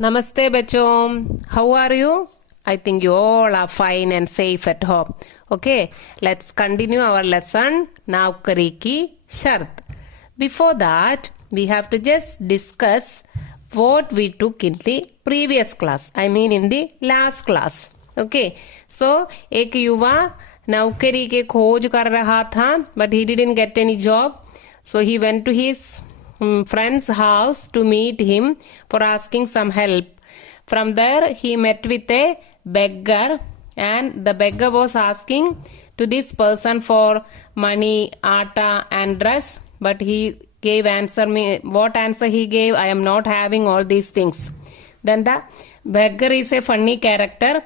Namaste bachon. How are you? I think you all are fine and safe at home. Okay, let's continue our lesson. Naukari ki shart. Before that, we have to just discuss what we took in the previous class. I mean in the last class. Okay, so एक युवा नौकरी के खोज कर रहा था, but he didn't get any job. So he went to his friend's house to meet him for asking some help. From there, he met with a beggar, and the beggar was asking to this person for money, atta, and dress. But he gave answer me. What answer he gave? I am not having all these things. Then the beggar is a funny character.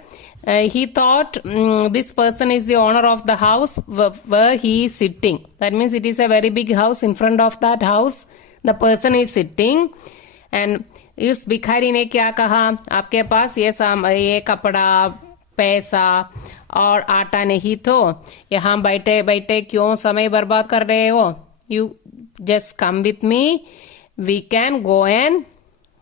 He thought this person is the owner of the house where he is sitting. That means it is a very big house. In front of that house, the person is sitting. And उस भिखारी ने क्या कहा, आपके पास ये कपड़ा, पैसा और आटा नहीं तो यहाँ बैठे बैठे क्यों समय बर्बाद कर रहे हो? You just come with me. We can go and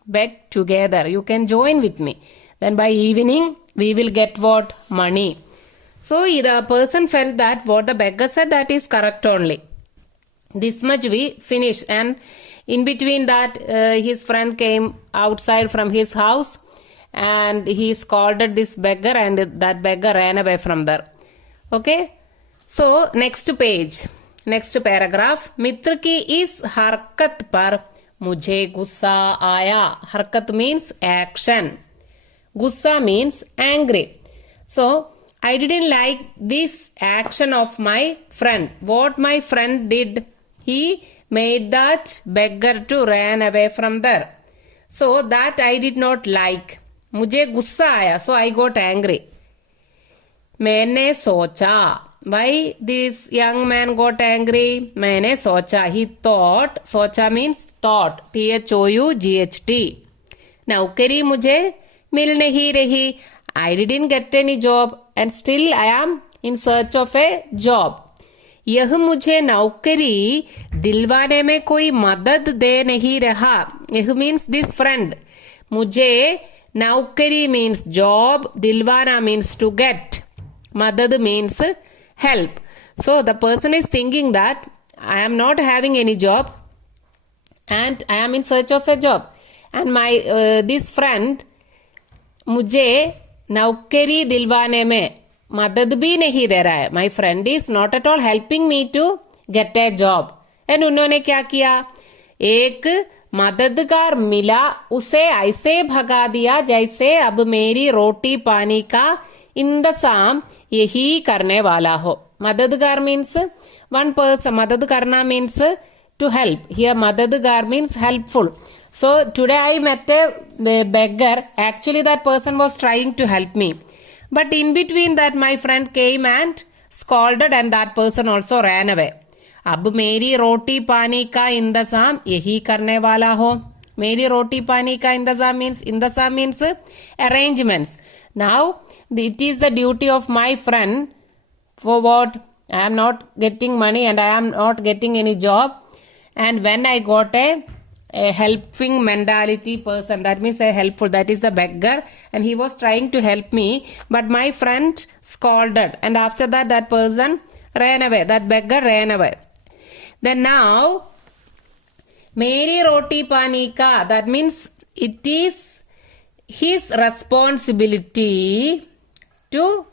beg together. You can join with me. Then by evening, we will get what? Money. So the person felt that what the beggar said, that is correct only. This much we finished, and in between that his friend came outside from his house and he scolded this beggar, and that beggar ran away from there. Okay, so next page, next paragraph. मित्र की इस हरकत पर मुझे गुस्सा आया. हरकत means action. Gussa means angry. So I didn't like this action of my friend. What my friend did, he made that beggar to run away from there. So that I did not like. मुझे गुस्सा आया. So I got angry. मैंने सोचा. Why this young man got angry? मैंने सोचा. He thought. सोचा means thought. Thought. नौकरी मुझे मिल नहीं रही. I didn't get any job and still I am in search of a job. यह मुझे नौकरी दिलवाने में कोई मदद दे नहीं रहा. यह means this friend. मुझे नौकरी means job, दिलवाना means to get, मदद means help. So the person is thinking that I am not having any job and I am in search of a job, and my this friend मुझे नौकरी दिलवाने में मदद भी नहीं दे रहा है. My friend is not at all helping me to get a job. And उन्होंने क्या किया? एक मददगार मिला, उसे ऐसे भगा दिया जैसे अब मेरी रोटी पानी का इंतजाम यही करने वाला हो. मददगार means one person. मदद करना means to help. Here मददगार means helpful. So today I met a beggar. Actually that person was trying to help me. But in between that my friend came and scolded, and that person also ran away. अब मेरी रोटी पानी का इंतजाम यही करने वाला हो. मेरी रोटी पानी का इंतजाम means arrangements. Now it is the duty of my friend. For what? I am not getting money and I am not getting any job. And when I got a helping mentality person, that means a helpful, that is the beggar, and he was trying to help me, but my friend scolded, and after that that person ran away, that beggar ran away. Then now meri roti pani ka, that means it is his responsibility to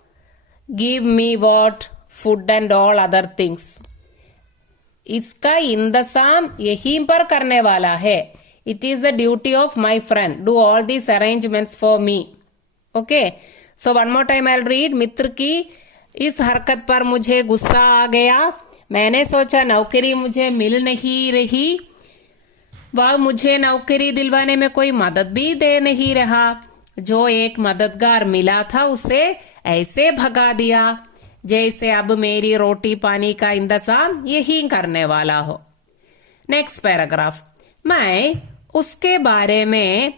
give me what? Food and all other things. इसका इंतजाम यहीं पर करने वाला है. It is the duty of my friend. Do all these arrangements for me. Okay. So one more time I'll read. मित्र की इस हरकत पर मुझे गुस्सा आ गया. मैंने सोचा नौकरी मुझे मिल नहीं रही. वह मुझे नौकरी दिलवाने में कोई मदद भी दे नहीं रहा. जो एक मददगार मिला था उसे ऐसे भगा दिया जैसे अब मेरी रोटी पानी का इंतजाम यही करने वाला हो. Next paragraph. मैं उसके बारे में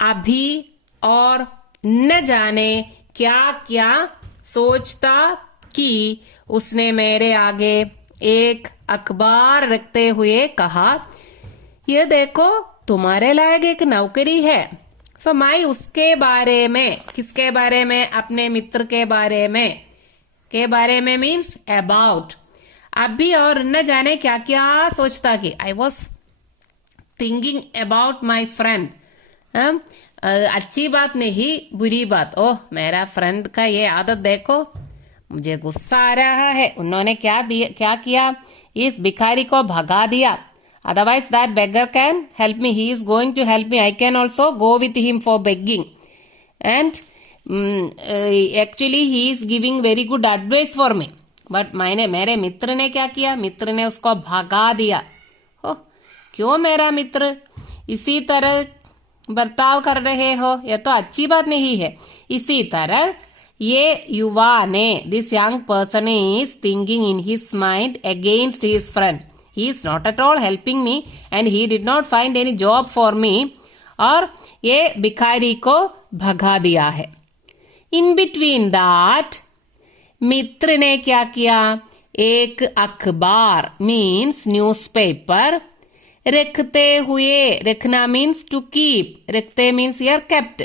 अभी और न जाने क्या क्या सोचता कि उसने मेरे आगे एक अखबार रखते हुए कहा, यह देखो तुम्हारे लायक एक नौकरी है. सो मैं उसके बारे में, किसके बारे में, अपने मित्र के बारे में, के बारे में मीन्स अबाउट। अभी और न जाने क्या क्या सोचता कि I was thinking about my friend. अच्छी बात नहीं, बुरी बात। ओह, मेरा फ्रेंड का ये आदत देखो, मुझे गुस्सा आ रहा है, उन्होंने क्या किया, इस भिखारी को भगा दिया। Otherwise that beggar can help me, he is going to help me, I can also go with him for begging, and actually he is giving very good advice for me, but मेरे मित्र ने क्या किया, मित्र ने उसको भगा दिया। हो, क्यों मेरा मित्र इसी तरह बर्ताव कर रहे हो, यह तो अच्छी बात नहीं है। इसी तरह ये युवा ने, this young person is thinking in his mind against his friend, he is not at all helping me and he did not find any job for me, और ये भिखारी को भगा दिया है। इन बिटवीन दैट मित्र ने क्या किया, एक अखबार मीन्स न्यूज़पेपर रखते हुए, रखना मीन्स टू कीप, रखते means here kept,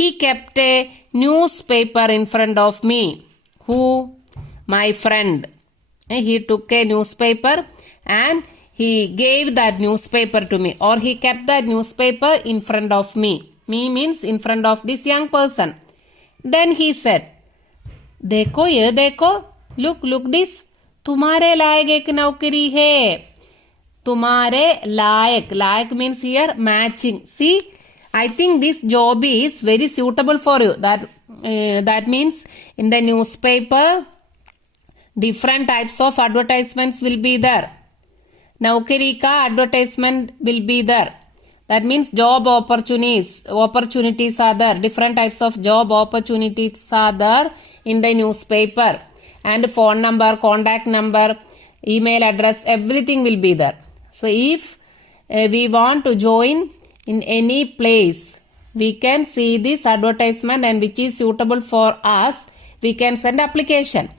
he kept a newspaper in front of me, who, my friend, he took a newspaper and he gave that newspaper to me, or he kept that newspaper in front of me. Me means in front of this young person. Then he said, देखो ये देखो, look this, तुम्हारे लायक एक नौकरी है, तुम्हारे लायक, लायक means here matching. See, I think this job is very suitable for you. That means in the newspaper different types of advertisements will be there. नौकरी का advertisement will be there. That means job opportunities are there. Different types of job opportunities are there in the newspaper. And phone number, contact number, email address, everything will be there. So if we want to join in any place, we can see this advertisement and which is suitable for us, we can send application.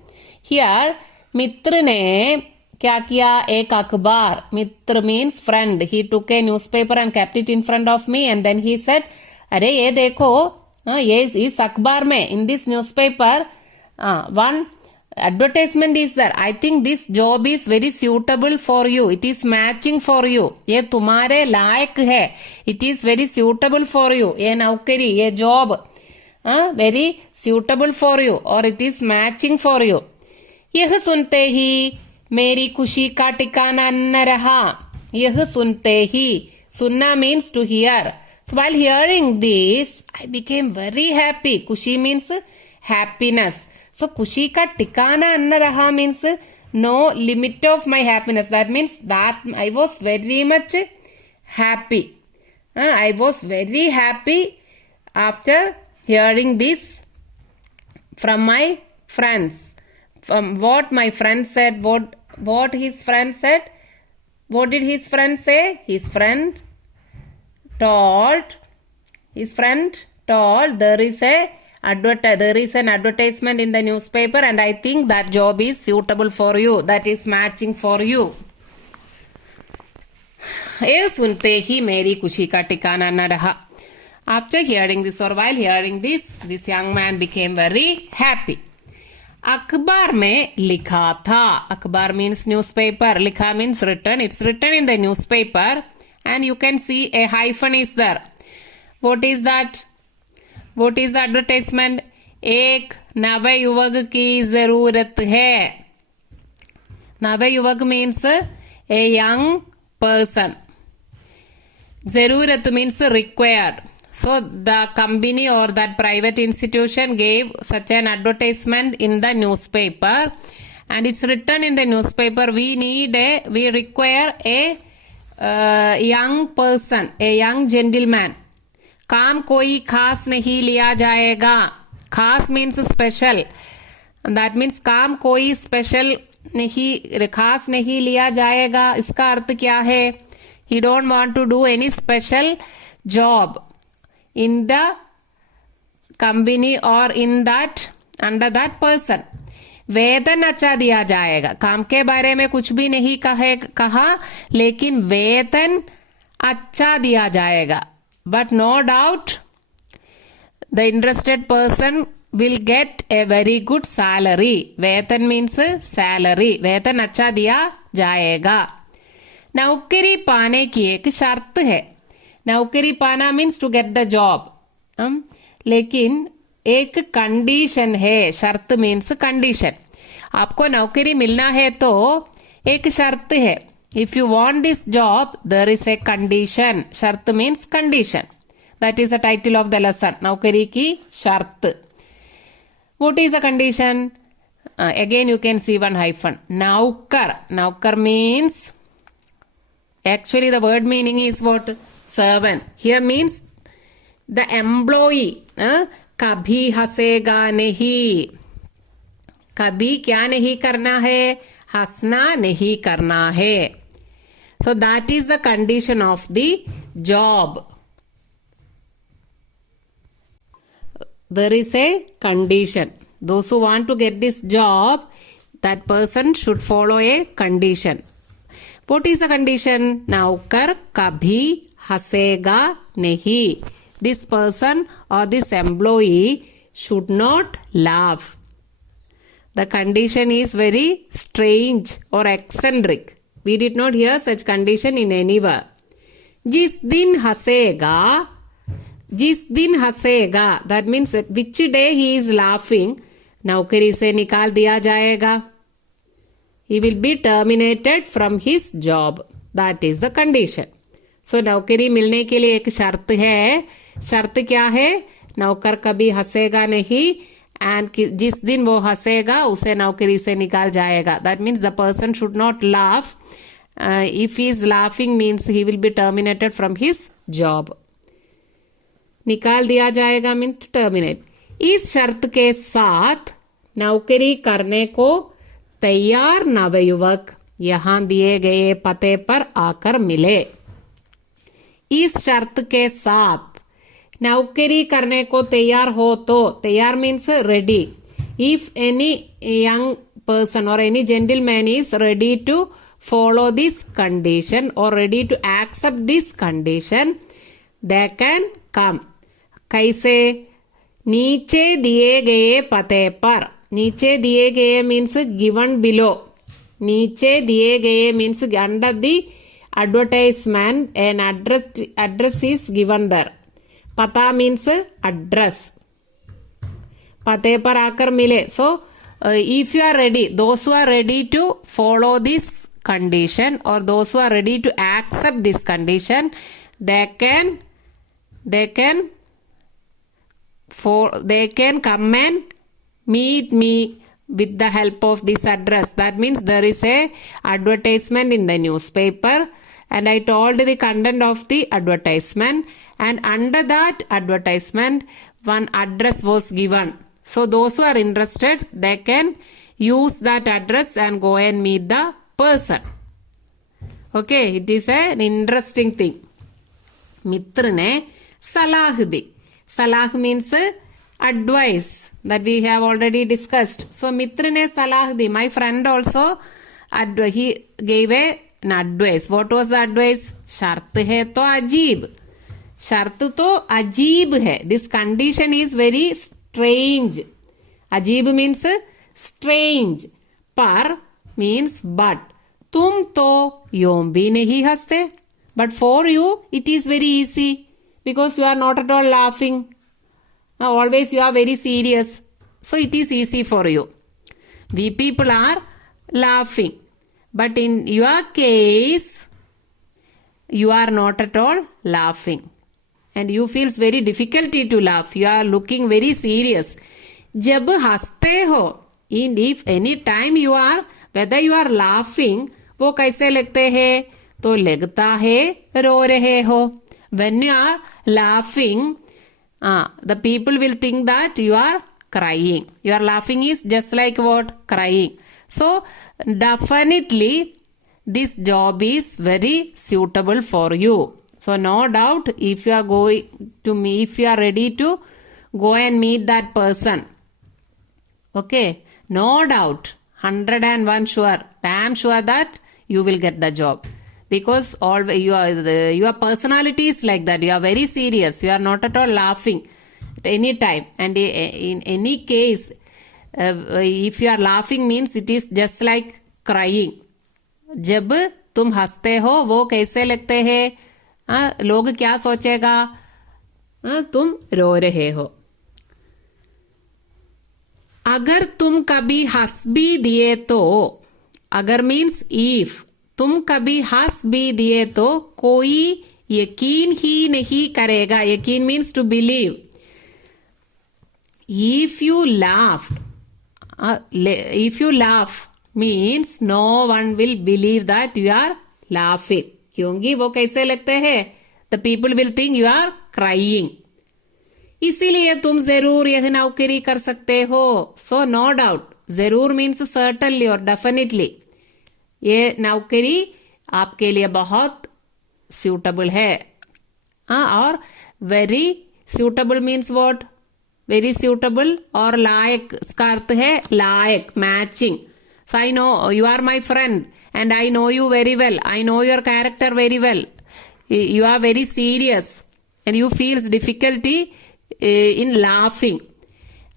Here, मित्र ने क्या किया, एक अखबार, मित्र means friend, he took a newspaper and kept it in front of me and then he said, अरे ये देखो, ये इस अखबार में, in this newspaper, one advertisement is there. I think this job is very suitable for you. It is matching for you. ये तुम्हारे लायक है. It is very suitable for you. ये नौकरी, ये job, very suitable for you, or it is matching for you. यह सुनते ही मेरी खुशी का ठिकाना न रहा। यह सुनते ही, सुनना means to hear. So while hearing this, I became very happy. खुशी means happiness. So खुशी का ठिकाना न रहा means no limit of my happiness. That means that I was very much happy. I was very happy after hearing this from my friends. From what my friend said, what his friend said. What did his friend say? His friend told there is an advertisement in the newspaper and I think that job is suitable for you, that is matching for you. ये सुनते ही मेरी खुशी का ठिकाना न रहा. After hearing this, or while hearing this young man became very happy. अखबार में लिखा था. अखबार means newspaper. लिखा means written. It's written in the newspaper and you can see a hyphen is there. What is that? What is the advertisement? एक नवयुवक की जरूरत है. नवयुवक means a young person. जरूरत means required. So the company or that private institution gave such an advertisement in the newspaper and it's written in the newspaper, we require a young person, a young gentleman. काम कोई खास नहीं लिया जाएगा. खास means special. That means काम कोई special नहीं, खास नहीं लिया जाएगा. इसका अर्थ क्या है? He don't want to do any special job in the company or in that, under that person. वेतन अच्छा दिया जाएगा. काम के बारे में कुछ भी नहीं कहा, लेकिन वेतन अच्छा दिया जाएगा. But no doubt the interested person will get a very good salary. Vetan means salary. Vetan अच्छा दिया जाएगा. नौकरी पाने की एक शर्त है. नौकरी पाना means to get the job. लेकिन एक कंडीशन है. शर्त means कंडीशन. आपको नौकरी मिलना है तो एक शर्त है. If you want this job, there is a condition. शर्त means condition. That is the title of the lesson. नौकरी की शर्त. What is the condition? Again you can see one hyphen. Naukar. Naukar means, actually the word meaning is what? Servant. Here means the employee. कभी हंसेगा नहीं. कभी क्या नहीं करना है? हंसना नहीं करना है. So that is the condition of the job. There is a condition. Those who want to get this job, that person should follow a condition. What is the condition? नौकर कभी हंसेगा नहीं. This person or this employee should not laugh. The condition is very strange or eccentric. We did not hear such condition in anywhere. जिस दिन हंसेगा, जिस दिन हंसेगा, that means which day he is laughing, नौकरी से निकाल दिया जाएगा. He will be terminated from his job. That is the condition. So नौकरी मिलने के लिए एक शर्त है. शर्त क्या है? नौकर कभी हंसेगा नहीं and जिस दिन वो हंसेगा उसे नौकरी से निकाल जाएगा. That means the person should not laugh. If he is laughing means he will be terminated from his job. निकाल दिया जाएगा means terminate. इस शर्त के साथ नौकरी करने को तैयार नवयुवक यहाँ दिए गए पते पर आकर मिले. इस शर्त के साथ नौकरी करने को तैयार हो तो, तैयार means ready. If any young person or any gentleman is ready to follow this condition or ready to accept this condition, they can come. कैसे? नीचे दिए गए पते पर. नीचे दिए गए means given below. नीचे दिए गए means under the advertisement an address is given there. पता means address. पते पर आकर मिले. So if you are ready, those who are ready to follow this condition or those who are ready to accept this condition, they can come and meet me with the help of this address. That means there is a advertisement in the newspaper and I told the content of the advertisement, and under that advertisement one address was given. So those who are interested, they can use that address and go and meet the person. Okay, it is an interesting thing. मित्र ने सलाह दी. सलाह means advice that we have already discussed. So मित्र ने सलाह दी. My friend also he gave an advice. What was the advice? शर्त है तो अजीब. शर्त तो अजीब है. This condition is very strange. अजीब means strange. पर means but. तुम तो यूं भी नहीं हंसते. But for you it is very easy because you are not at all laughing. Always you are very serious. So it is easy for you. We people are laughing. But in your case, you are not at all laughing. And you feels very difficulty to laugh. You are looking very serious. जब हंसते हो, if any time you are, whether you are laughing, वो कैसे लगते हैं? तो लगता है रो रहे हो. When you are laughing, the people will think that you are crying. Your laughing is just like what? Crying. So definitely this job is very suitable for you. So no doubt if you are if you are ready to go and meet that person. Okay, no doubt, 101 sure, damn sure that you will get the job. Because your personality is like that. You are very serious. You are not at all laughing. at any time. And in any case, if you are laughing means it is just like crying. जब तुम हंसते हो वो कैसे लगते हैं? लोग क्या सोचेगा? तुम रो रहे हो. अगर तुम कभी हंस भी दिए तो, अगर मीन्स इफ, तुम कभी हंस भी दिए तो कोई यकीन ही नहीं करेगा. यकीन means to believe. If you laugh means no one will believe that you are laughing. क्योंकि वो कैसे लगते हैं? The people will think you are crying. इसीलिए तुम जरूर यह नौकरी कर सकते हो. So no doubt. जरूर means certainly or definitely. ये नौकरी आपके लिए बहुत suitable है. और very suitable means what? Very suitable और लायक, इसका अर्थ है लायक, matching. So I know you are my friend and I know you very well. I know your character very well. You are very serious and you feel difficulty in laughing.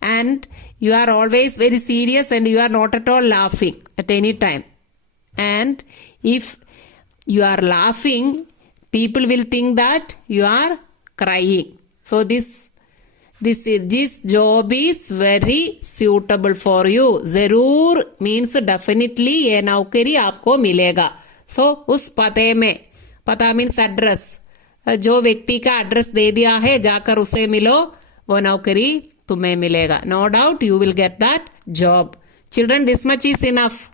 And you are always very serious and you are not at all laughing at any time. And if you are laughing, people will think that you are crying. So this job is very suitable for you. जरूर means definitely ये नौकरी आपको मिलेगा. So उस पते में, पता means address, जो व्यक्ति का एड्रेस दे दिया है जाकर उसे मिलो, वो नौकरी तुम्हें मिलेगा. No doubt you will get that job. Children, this much is enough.